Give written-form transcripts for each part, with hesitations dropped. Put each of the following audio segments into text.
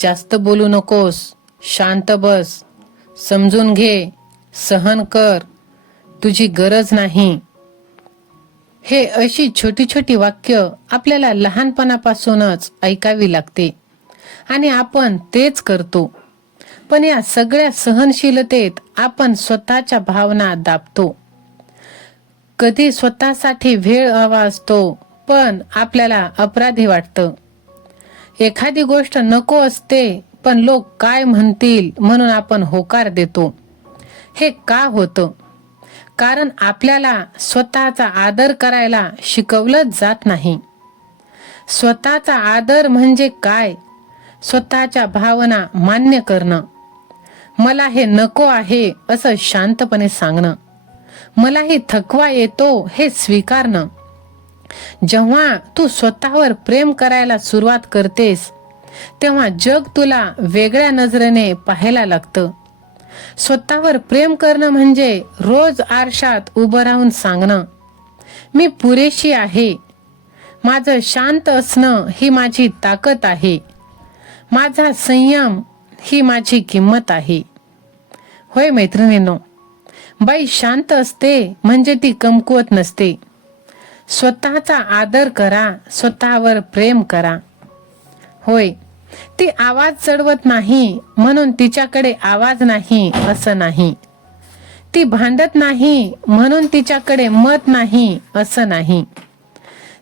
जास्त बोलू नकोस, शांत बस, समजून घे, सहन कर, तुझी गरज नाही. हे अशी छोटी छोटी वाक्य आपल्याला लहानपणापासूनच ऐकावी लागते आणि आपण तेच करतो. पण या सगळ्या सहनशीलतेत आपण स्वतःच्या भावना दाबतो. कधी स्वतःसाठी वेळ हवा असतो, पण आपल्याला अपराधी वाटतं. एखादी गोष्ट नको असते, पण लोक काय म्हणतील म्हणून आपण होकार देतो. हे का होतं? कारण आपल्याला स्वतःचा आदर करायला शिकवलंच जात नाही. स्वतःचा आदर म्हणजे काय? स्वतःच्या भावना मान्य करणं. मला हे नको आहे असं शांतपणे सांगणं. मला हे थकवा येतो हे स्वीकारणं. जेव्हा तू स्वतःवर प्रेम करायला सुरुवात करतेस, तेव्हा जग तुला वेगळ्या नजरेने पाहायला लागतं. स्वतःवर प्रेम करणं म्हणजे रोज आरशात उभं राहून सांगणं, मी पुरेशी आहे. माझं शांत असणं ही माझी ताकद आहे. माझा संयम ही माझी किंमत आहे. होय मैत्रिणींनो, बाई शांत असते म्हणजे ती कमकुवत नसते. स्वतःचा आदर करा, स्वतःवर प्रेम करा. होय, ती आवाज चढवत नाही म्हणून तिच्याकडे आवाज नाही असं नाही. ती भांडत नाही म्हणून तिच्याकडे मत नाही असं नाही.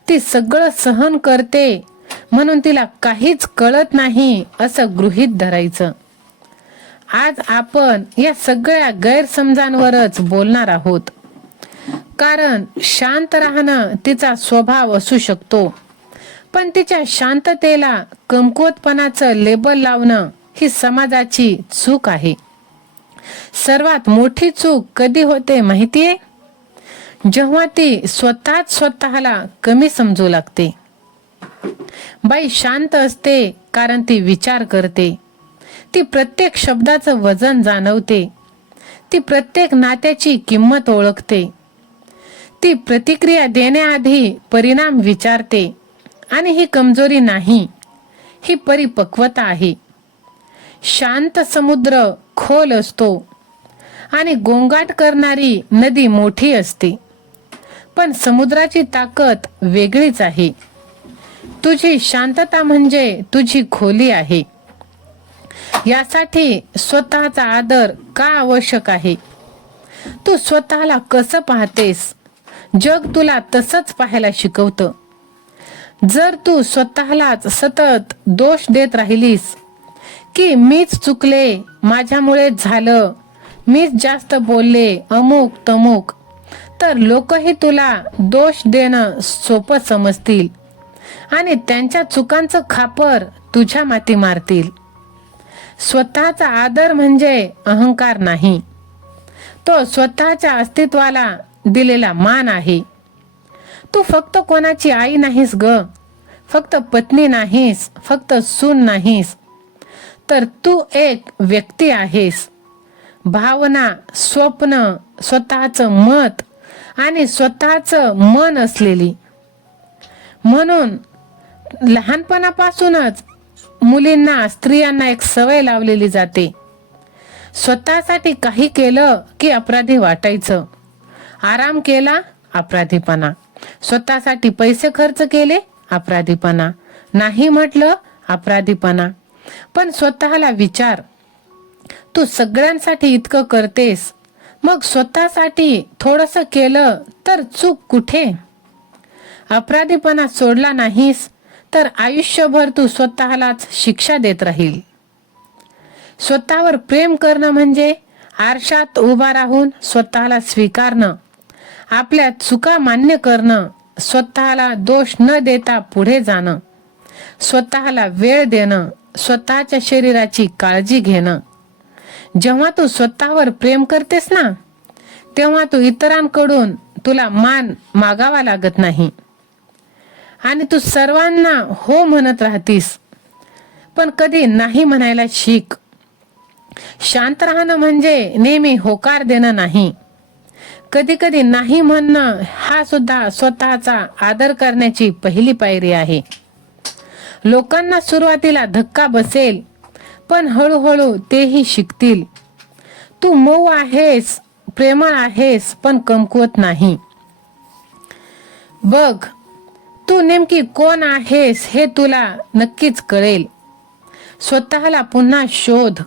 ती सगळं सहन करते म्हणून तिला काहीच कळत नाही असं गृहीत धरायचं. आज आपण या सगळ्या गैरसमजांवरच बोलणार आहोत. कारण शांत राहणं तिचा स्वभाव असू शकतो, पण तिच्या शांततेला कमकुवतपणाचं लेबल लावणं ही समाजाची चूक आहे. सर्वात मोठी चूक कधी होते माहितीये? जेव्हा ती स्वतःला कमी समजू लागते. बाई शांत असते कारण ती विचार करते. ती प्रत्येक शब्दाचं वजन जाणवते. ती प्रत्येक नात्याची किंमत ओळखते. ती प्रतिक्रिया देण्याआधी परिणाम विचारते. आणि ही कमजोरी नाही, ही परिपक्वता आहे. शांत समुद्र खोल असतो आणि गोंगाट करणारी नदी मोठी असते. पण समुद्राची ताकद वेगळीच आहे. तुझी शांतता म्हणजे तुझी खोली आहे. यासाठी स्वतःचा आदर का आवश्यक आहे? तू स्वतःला कसं पाहतेस, जग तुला तसंच पाहायला शिकवतं. जर तू स्वतःलाच सतत दोष देत राहिलीस की मीच चुकले, माझ्यामुळे झालं, मीच जास्त बोलले, अमुक तमुक, तर लोकही तुला दोष देणं सोपं समजतील आणि त्यांच्या चुकांचं खापर तुझ्या माती मारतील. स्वतःचा आदर म्हणजे अहंकार नाही, तो स्वतःच्या अस्तित्वाला दिलेला मान आहे. तू फक्त कोणाची आई नाहीस ग, फक्त पत्नी नाहीस, फक्त सून नाहीस, तर तू एक व्यक्ती आहेस. भावना, स्वप्न, स्वतःचं मत आणि स्वतःचं मन असलेली. म्हणून लहानपणापासूनच मुलींना, स्त्रियांना एक सवय लावलेली जाते. स्वतःसाठी काही केलं की अपराधी वाटायचं. आराम केला, अपराधीपणा. स्वतःसाठी पैसे खर्च केले, अपराधीपणा. नाही म्हटलं, अपराधीपणा. पण स्वतःला विचार, तू सगळ्यांसाठी इतकं करतेस, मग स्वतःसाठी थोडंसं केलं तर चूक कुठे? अपराधीपणा सोडला नाहीस तर आयुष्यभर तू स्वतःलाच शिक्षा देत राहील. स्वतःवर प्रेम करणं म्हणजे आरशात उभा राहून स्वतःला स्वीकारणं, आपल्या चुका मान्य करणं, स्वतःला दोष न देता पुढे जाणं, स्वतःला वेळ देणं, स्वतःच्या शरीराची काळजी घेणं. जेव्हा तू स्वतःवर प्रेम करतेस ना, तेव्हा तू इतरांकडून तुला मान मागावा लागत नाही आणि तू सर्वांना हो म्हणत राहतीस. पण कधी नाही म्हणायला शिक. शांत राहणं म्हणजे नेहमी होकार देणं नाही. कधी कधी नाही म्हणणं हा सुद्धा स्वतःचा आदर करण्याची पहिली पायरी आहे. लोकांना सुरुवातीला धक्का बसेल, पण हळूहळू तेही शिकतील. तू मऊ आहेस, प्रेमळ आहेस, पण कमकुवत नाही. बघ, तू नेमकी कोण आहेस हे तुला नक्कीच कळेल. स्वतःला पुन्हा शोध.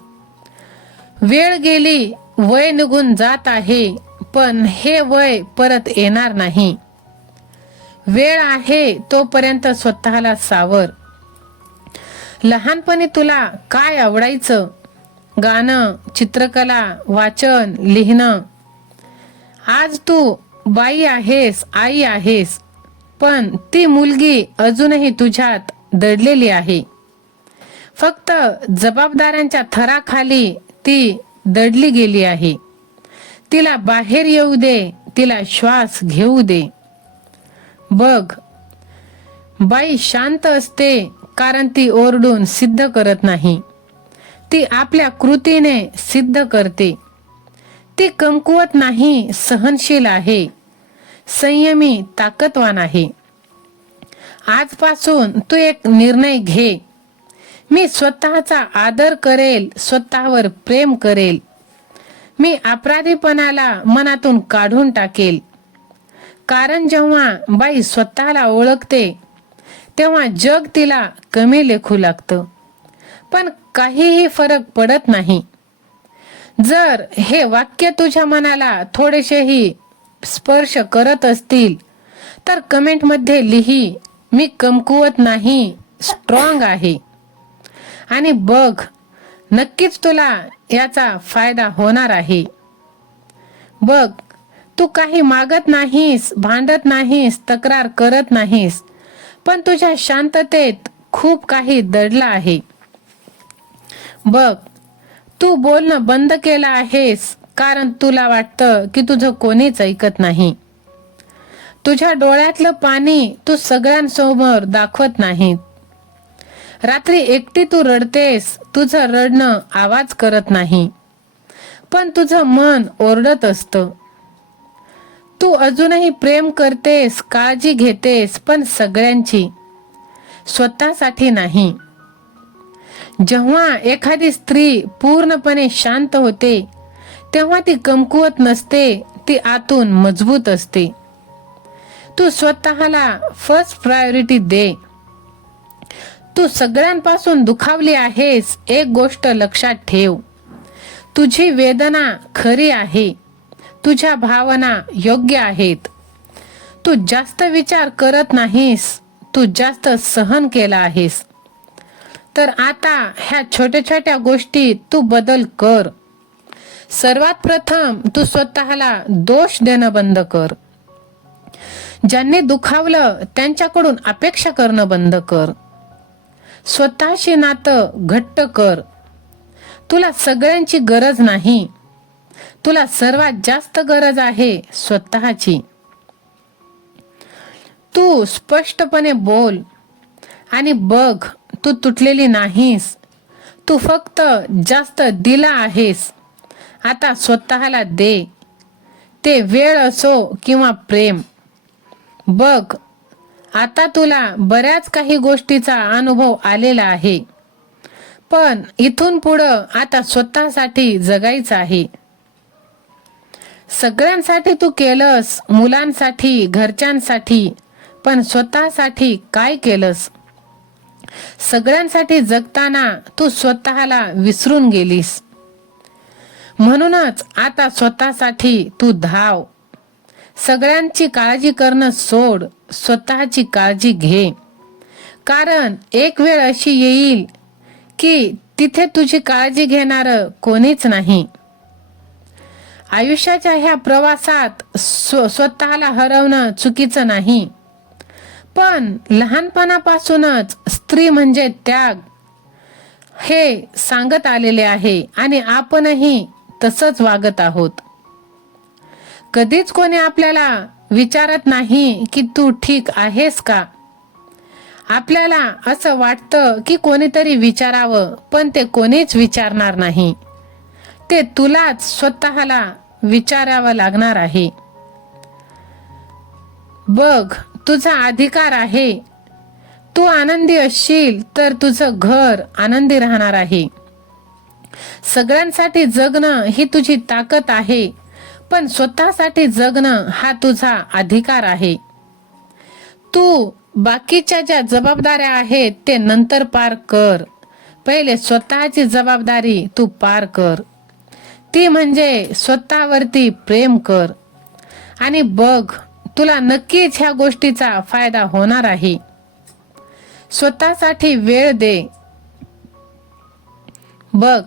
वेळ गेली, वय निघून जात आहे, पण हे वय परत येणार नाही. वेळ आहे तोपर्यंत स्वतःला सावर. लहानपणी तुला काय आवडायचं? गाणं, चित्रकला, वाचन, लिहिणं. आज तू बाई आहेस, आई आहेस, पण ती मुलगी अजूनही तुझ्यात दडलेली आहे. फक्त जबाबदाऱ्यांच्या थराखाली ती दडली गेली आहे. तिला बाहेर येऊ दे, तिला श्वास घेऊ दे. बघ, बाई शांत असते कारण ती ओरडून सिद्ध करत नाही. ती आपल्या कृतीने सिद्ध करते. ती कमकुवत नाही, सहनशील आहे, संयमी, ताकदवान आहे. आजपासून तू एक निर्णय घे. मी स्वतःचा आदर करेल, स्वतःवर प्रेम करेल. मी अपराधीपणाला मनातून काढून टाकेल. कारण जेव्हा बाई स्वतःला ओळखते तेव्हा जग तिला कमी लेखू लागतं, पण काहीही फरक पडत नाही. जर हे वाक्य तुझ्या मनाला थोडेसेही स्पर्श करत असतील तर कमेंटमध्ये लिही, मी कमकुवत नाही, स्ट्रॉंग आहे. आणि बघ, नक्कीच तुला याचा फायदा होणार आहे. बघ, तू काही मागत नाहीस, भांडत नाहीस, तक्रार करत नाहीस, पण तुझ्या शांततेत खूप काही दडलं आहे. बघ, तू बोलणं बंद केलं आहेस कारण तुला वाटतं की तुझं कोणीच ऐकत नाही. तुझ्या डोळ्यातलं पाणी तू सगळ्यांसमोर दाखवत नाही. रात्री एकटी तू रडतेस, तुझं रडणं आवाज करत नाही, पण तुझं मन ओरडत असतं. तू अजूनही प्रेम करतेस, काळजी घेतेस, पण सगळ्यांची, स्वतःसाठी नाही. जेव्हा एखादी स्त्री पूर्णपणे शांत होते तेव्हा ती कमकुवत नसते, ती आतून मजबूत असते. तू स्वतःला फर्स्ट प्रायोरिटी दे. तू सगळ्यांपासून दुखावली आहेस, एक गोष्ट लक्षात ठेव. तुझी वेदना खरी आहे, तुझ्या भावना योग्य आहेत. तू जास्त विचार करत नाहीस, तू जास्त सहन केला आहेस. तर आता ह्या छोट्या छोट्या गोष्टी तू बदल कर. सर्वात प्रथम तू स्वतःला दोष देणं बंद कर. ज्यांनी दुखावलं त्यांच्याकडून अपेक्षा करणं बंद कर. स्वतःशी नातं घट्ट कर. तुला सगळ्यांची गरज नाही, तुला सर्वात जास्त गरज आहे स्वतःची. तू स्पष्टपणे बोल आणि बघ, तू तुटलेली नाहीस, तू फक्त जास्त दिला आहेस. आता स्वतःला दे, ते वेळ असो किंवा प्रेम. बघ, आता तुला बऱ्याच काही गोष्टीचा अनुभव आलेला आहे, पण इथून पुढं आता स्वतःसाठी जगायचं आहे. सगळ्यांसाठी तू केलंस, मुलांसाठी, घरच्यांसाठी, पण स्वतःसाठी काय केलंस? सगळ्यांसाठी जगताना तू स्वतःला विसरून गेलीस. म्हणूनच आता स्वतःसाठी तू धाव. सगळ्यांची काळजी करणं सोड, स्वतःची काळजी घे. कारण एक वेळ अशी येईल की तिथे तुझी काळजी घेणारं कोणीच नाही. आयुष्याच्या ह्या प्रवासात स्वतःला हरवणं चुकीचं नाही, पण लहानपणापासूनच स्त्री म्हणजे त्याग हे सांगत आलेले आहे आणि आपणही तसंच वागत आहोत. कधीच कोणी आपल्याला विचारत नाही की तू ठीक आहेस का. आपल्याला असं वाटतं की कोणीतरी विचारावं, पण ते कोणीच विचारणार नाही. ते तुलाच स्वतःला विचारावं लागणार आहे. बघ, तुझा अधिकार आहे, तू आनंदी असशील तर तुझं घर आनंदी राहणार आहे. सगळ्यांसाठी जगणं ही तुझी ताकद आहे, पण स्वतःसाठी जगणं हा तुझा अधिकार आहे. तू बाकीच्या ज्या जबाबदाऱ्या आहेत ते नंतर पार कर. पहिले स्वतःची जबाबदारी तू पार कर. ती म्हणजे स्वतःवरती प्रेम कर. आणि बघ, तुला नक्कीच ह्या गोष्टीचा फायदा होणार आहे. स्वतःसाठी वेळ दे. बघ,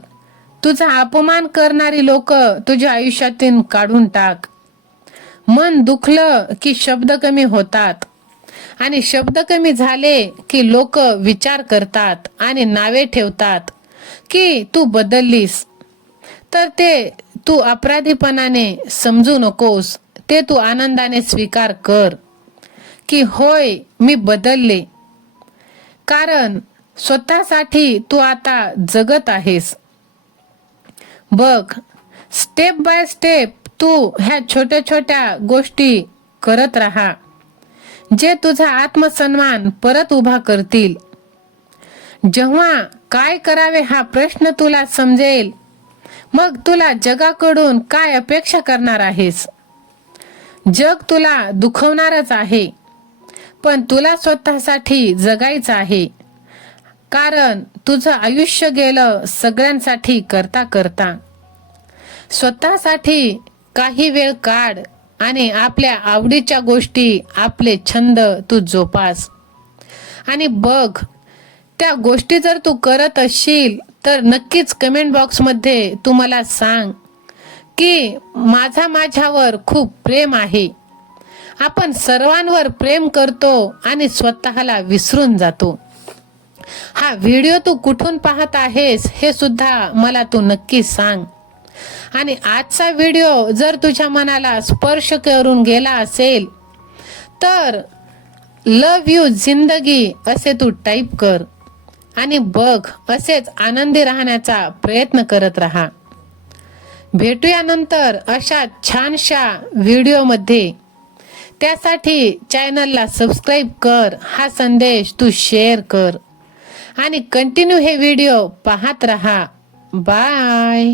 तुझा अपमान करणारी लोक तुझ्या आयुष्यातून काढून टाक. मन दुखलं की शब्द कमी होतात, आणि शब्द कमी झाले की लोक विचार करतात आणि नावे ठेवतात की तू बदललीस. तर ते तू अपराधीपणाने समजू नकोस. ते तू आनंदाने स्वीकार कर की होय, मी बदलले. कारण स्वतःसाठी तू आता जगत आहेस. बघ, स्टेप बाय स्टेप तू ह्या छोट्या छोट्या गोष्टी करत राहा, जे तुझा आत्मसन्मान परत उभा करतील. जेव्हा काय करावे हा प्रश्न तुला समजेल, मग तुला जगाकडून काय अपेक्षा करणार आहेस. जग तुला दुखवणारच आहे, पण तुला स्वतःसाठी जगायचं आहे. कारण तुझं आयुष्य गेलं सगळ्यांसाठी करता करता. स्वतःसाठी काही वेळ काढ आणि आपल्या आवडीच्या गोष्टी, आपले छंद तू जोपास. आणि बघ, त्या गोष्टी जर तू करत असशील तर नक्कीच कमेंट बॉक्समध्ये तू मला सांग की माझ्यावर खूप प्रेम आहे. आपण सर्वांवर प्रेम करतो आणि स्वतःला विसरून जातो. हा व्हिडिओ तू कुठून पाहत आहेस हे सुद्धा मला तू नक्की सांग. आणि आजचा व्हिडिओ जर तुझ्या मनाला स्पर्श करून गेला असेल तर लव यू जिंदगी असे तू टाईप कर. आणि बघ, असेच आनंदी राहण्याचा प्रयत्न करत राहा. भेटूया नंतर अशा छानशा व्हिडिओमध्ये. त्यासाठी चॅनलला सबस्क्राईब कर, हा संदेश तू शेअर कर आणि कंटिन्यू हे व्हिडिओ पाहत राहा. बाय.